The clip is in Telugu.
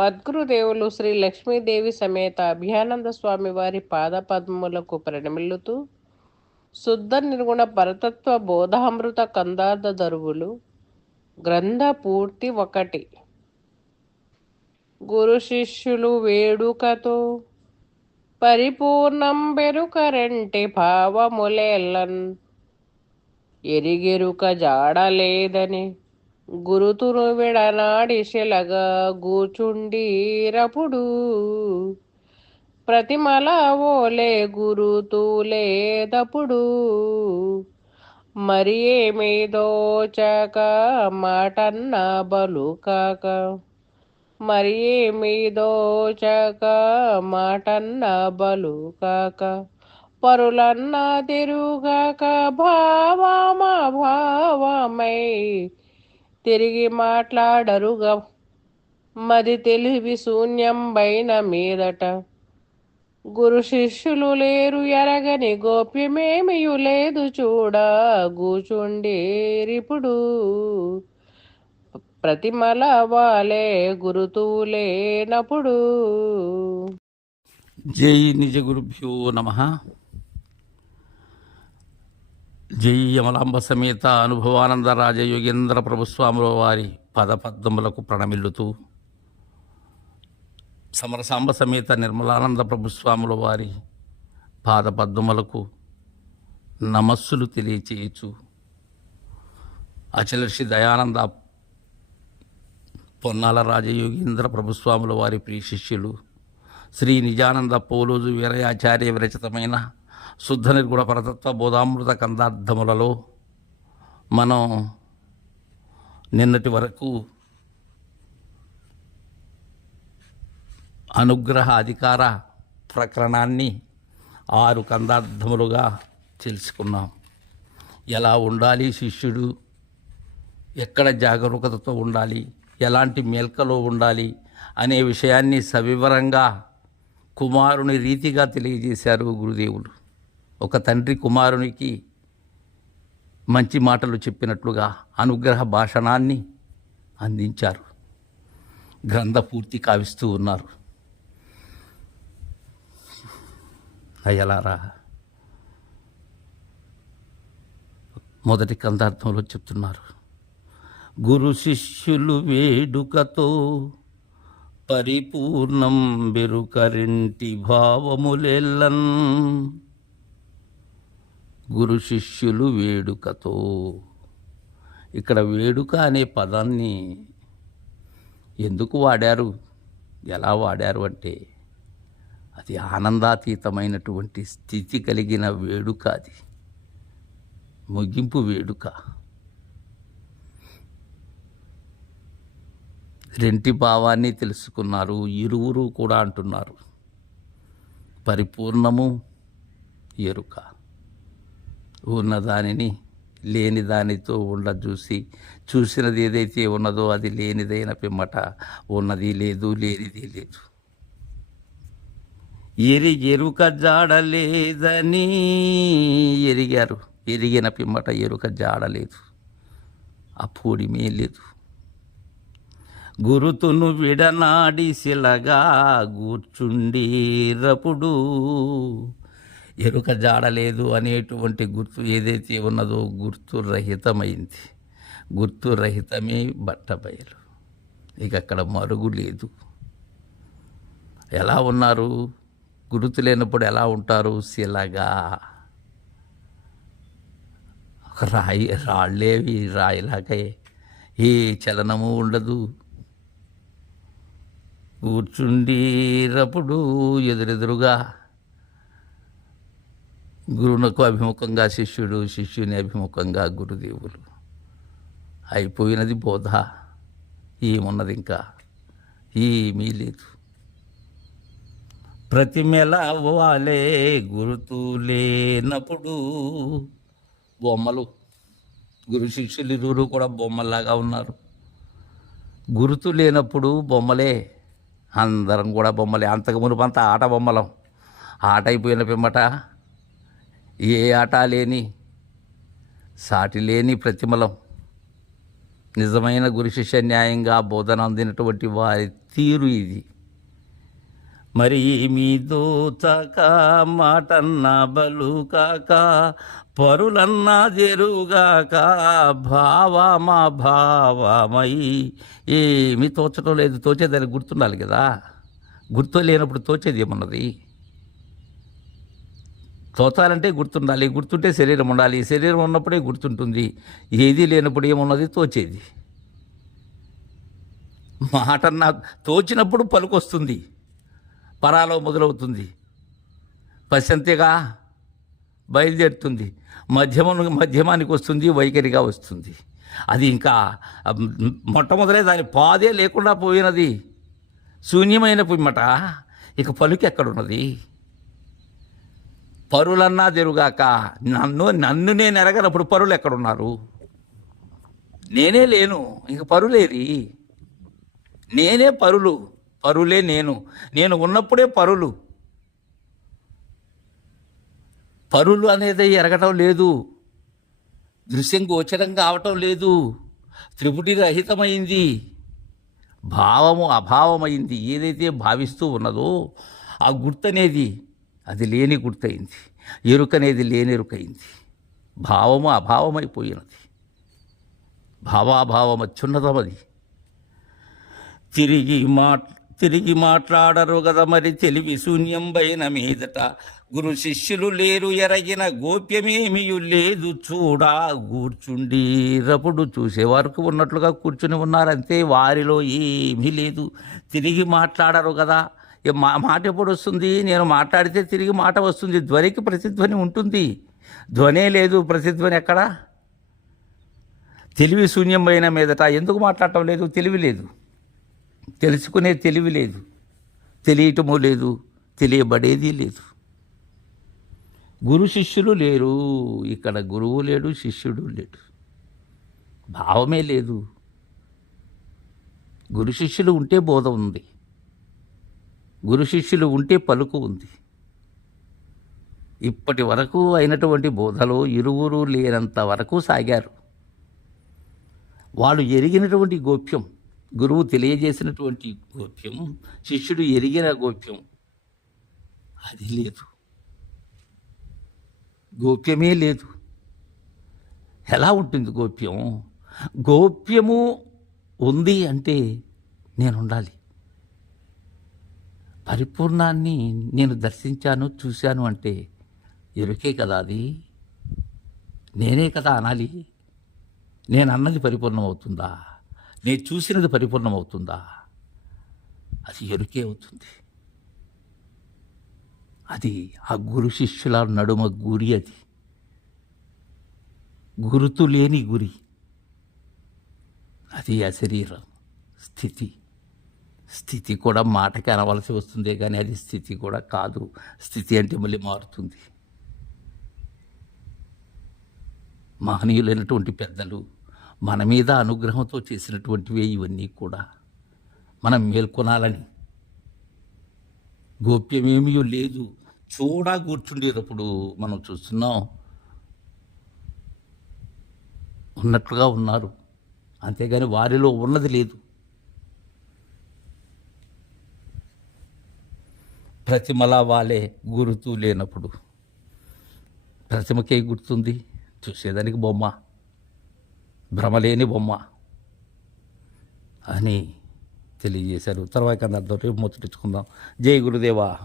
మద్గురుదేవులు శ్రీ లక్ష్మీదేవి సమేత అభ్యానంద స్వామి వారి పాదపద్మములకు ప్రణమిల్లుతూ శుద్ధ నిర్గుణ పరతత్వ బోధామృత కందార్థ దరువులు గ్రంథ పూర్తి ఒకటి. గురు శిష్యులు వేడుకతో పరిపూర్ణం బెరుకరెంటి భావములెల్లన్ ఎరిగెరుక జాడలేదని గురుతురు విడనాడి శిలగా గూచుండీరపుడు. ప్రతిమల ఓలే గురుతూలేదప్పుడు మరి ఏమీ దోచక మాటన్న బలు కాక. మరి ఏమీ దోచక మాటన్న బలు కాక. పరులన్న తిరుగాక భావమా భావమై తిరిగి మాట్లాడరుగా. మది తెలివి శూన్యంబైన మీదట. గురు శిష్యులు లేరు ఎరగని గోప్యమేమియు లేదు చూడ. గూచుండేరిప్పుడు ప్రతిమల వాలే గురుతూలేనప్పుడు జై నిజ గురుభ్యో నమ. జై యమలాంబ సమేత అనుభవానంద రాజయోగేంద్ర ప్రభుస్వాముల వారి పదపద్మలకు ప్రణమిల్లుతూ సమరసాంబ సమేత నిర్మలానంద ప్రభుస్వాముల వారి పాదపద్మలకు నమస్సులు తెలియచేయచ్చు అచలర్షి దయానంద పొన్నాల రాజయోగీంద్ర ప్రభుస్వాముల వారి ప్రియ శిష్యులు శ్రీ నిజానంద పోలోజు వీరయాచార్య విరచితమైన శుద్ధ నిర్గుణ పరతత్వ బోధామృత కందార్థములలో మనం నిన్నటి వరకు అనుగ్రహ అధికార ప్రకరణాన్ని ఆరు కందార్థములుగా తెలుసుకున్నాం. ఎలా ఉండాలి శిష్యుడు? ఎక్కడ జాగరూకతతో ఉండాలి? ఎలాంటి మేల్కలో ఉండాలి? అనే విషయాన్ని సవివరంగా కుమారుని రీతిగా తెలియజేశారు గురుదేవులు ఒక తండ్రి కుమారునికి మంచి మాటలు చెప్పినట్లుగా అనుగ్రహ భాషణాన్ని అందించారు. గ్రంథ పూర్తి కావిస్తూ ఉన్నారు. అయ్యలారా మొదటి కందార్థంలో చెప్తున్నారు గురు శిష్యులు వేడుకతో పరిపూర్ణం బెరుకరింటి భావములెల్లన్ గురు శిష్యులు వేడుకతో. ఇక్కడ వేడుక అనే పదాన్ని ఎందుకు వాడారు? ఎలా వాడారు అంటే అది ఆనందాతీతమైనటువంటి స్థితి కలిగిన వేడుక అది. ముగింపు వేడుక. రెంటి భావాన్ని తెలుసుకున్నారు ఇరువురు కూడా అంటున్నారు. పరిపూర్ణము ఎరుక. ఉన్నదానిని లేని దానితో ఉండ చూసి చూసినది ఏదైతే ఉన్నదో అది లేనిదైన పిమ్మట ఉన్నది లేదు లేనిది లేదు. ఎరి ఎరుక జాడలేదని ఎరిగారు. ఎరిగిన పిమ్మట ఎరుక జాడలేదు ఆ పూడిమే లేదు గురుతును విడనాడి శిలగా కూర్చుండీరపుడు ఎరుక జాడలేదు అనేటువంటి గుర్తు ఏదైతే ఉన్నదో గుర్తు రహితమైంది. గుర్తు రహితమే బట్టబయలు ఇక అక్కడ మరుగు లేదు. ఎలా ఉన్నారు? గుర్తు లేనప్పుడు ఎలా ఉంటారు? శిలగా. ఒక రాయి రాళ్ళేవి రాయిలాగే. ఏ చలనము ఉండదు. కూర్చుండీరప్పుడు ఎదురెదురుగా గురువునకు అభిముఖంగా శిష్యుడు శిష్యుని అభిముఖంగా గురుదేవులు. అయిపోయినది బోధ. ఏమున్నది ఇంకా? ఏమీ లేదు. ప్రతిమెల అవ్వాలే గురుతూ లేనప్పుడు బొమ్మలు. గురు శిష్యులు ఇరువురు కూడా బొమ్మల్లాగా ఉన్నారు. గుర్తు లేనప్పుడు బొమ్మలే. అందరం కూడా బొమ్మలే. అంతకు మునుపంతా ఆట బొమ్మలం. ఆట అయిపోయిన పిమ్మట ఏ ఆట లేని సాటి లేని ప్రతిమలం నిజమైన గురు శిష్య న్యాయంగా బోధన అందినటువంటి వారి తీరు ఇది. మరి మీ దోచక మాటన్న బలు కాక పరులన్నా జరుగాక భావమా భావమై ఏమి తోచటం లేదు. తోచేదానికి గుర్తుండాలి కదా. గుర్తు లేనప్పుడు తోచేది ఏమన్నది? తోచాలంటే గుర్తుండాలి గుర్తుంటే శరీరం ఉండాలి. శరీరం ఉన్నప్పుడే గుర్తుంటుంది. ఏది లేనప్పుడు ఏమున్నది? తోచేది. మాటన్నా తోచినప్పుడు పలుకొస్తుంది. పరాలో మొదలవుతుంది. పశంతిగా బయలుదేరుతుంది. మధ్యమను మధ్యమానికి వస్తుంది వైఖరిగా వస్తుంది. అది ఇంకా మొట్టమొదలే దాని పాదే లేకుండా పోయినది. శూన్యమైన పుమ్మట. ఇక పలుకు ఎక్కడున్నది పరులన్నా జరుగాక నన్ను నన్ను నేను ఎరగనప్పుడు పరులు ఎక్కడున్నారు? నేనే లేను ఇంక పరులేది నేనే పరులు పరులే నేను. నేను ఉన్నప్పుడే పరులు. పరులు అనేది ఎరగటం లేదు దృశ్యం గోచరం కావటం లేదు త్రిపుటి రహితమైంది భావము అభావమైంది ఏదైతే భావిస్తూ ఉన్నదో ఆ గుర్తనేది అది లేని గుర్తయింది. ఎరుకనేది లేని ఎరుకైంది భావము అభావమైపోయినది. భావాభావం అత్యున్నతమది. తిరిగి మాట్ తిరిగి మాట్లాడరు కదా మరి తెలివి శూన్యంబైన మీదట. గురు శిష్యులు లేరు ఎరగిన గోప్యమేమియు లేదు చూడా కూర్చుండి రపుడు చూసే వరకు ఉన్నట్లుగా కూర్చుని ఉన్నారంతే వారిలో ఏమీ లేదు. తిరిగి మాట్లాడరు కదా మా మాట ఎప్పుడు వస్తుంది నేను మాట్లాడితే తిరిగి మాట వస్తుంది. ధ్వనికి ప్రతిధ్వని ఉంటుంది. ధ్వనే లేదు. ప్రతిధ్వని ఎక్కడా? తెలివి శూన్యమైన మీదట. ఎందుకు మాట్లాడటం లేదు? తెలివి లేదు. తెలుసుకునే తెలివి లేదు. తెలియటము లేదు. తెలియబడేది లేదు. గురు శిష్యులు లేరు. ఇక్కడ గురువు లేడు శిష్యుడు లేడు. భావమే లేదు. గురు శిష్యులు ఉంటే బోధ ఉంది. గురు శిష్యులు ఉంటే పలుకు ఉంది. ఇప్పటి వరకు అయినటువంటి బోధలో ఇరువురు లేనంత వరకు సాగారు. వాళ్ళు ఎరిగినటువంటి గోప్యం గురువు తెలియజేసినటువంటి గోప్యం శిష్యుడు ఎరిగిన గోప్యం అది లేదు. గోప్యమే లేదు. ఎలా ఉంటుంది గోప్యం? గోప్యము ఉంది అంటే నేను ఉండాలి పరిపూర్ణాన్ని నేను దర్శించాను చూశాను అంటే ఎరుకే కదా అది? నేనే కదా అనాలి? నేను అన్నది పరిపూర్ణం అవుతుందా నేను చూసినది పరిపూర్ణం అవుతుందా అది ఎరుకే అవుతుంది? అది ఆ గురు శిష్యుల నడుమ గురి అది. గురుతు లేని గురి. అది అశరీరం స్థితి. స్థితి కూడా మాటకి అనవలసి వస్తుందే కానీ అది స్థితి కూడా కాదు. స్థితి అంటే మళ్ళీ మారుతుంది. మహనీయులైనటువంటి పెద్దలు మన మీద అనుగ్రహంతో చేసినటువంటివే ఇవన్నీ కూడా. మనం మేల్కొనాలని. గోప్యమేమీ లేదు. చూడా కూర్చుండేటప్పుడు మనం చూస్తున్నాం. ఉన్నట్లుగా ఉన్నారు. అంతేగాని వారిలో ఉన్నది లేదు. ప్రతిమలా వాళ్ళే గురుతూ లేనప్పుడు. ప్రతిమకే గుర్తుంది? చూసేదానికి బొమ్మ. భ్రమలేని బొమ్మ. అని తెలియజేశారు. తర్వాత రేపు ముచ్చటించుకుందాం జై గురుదేవా.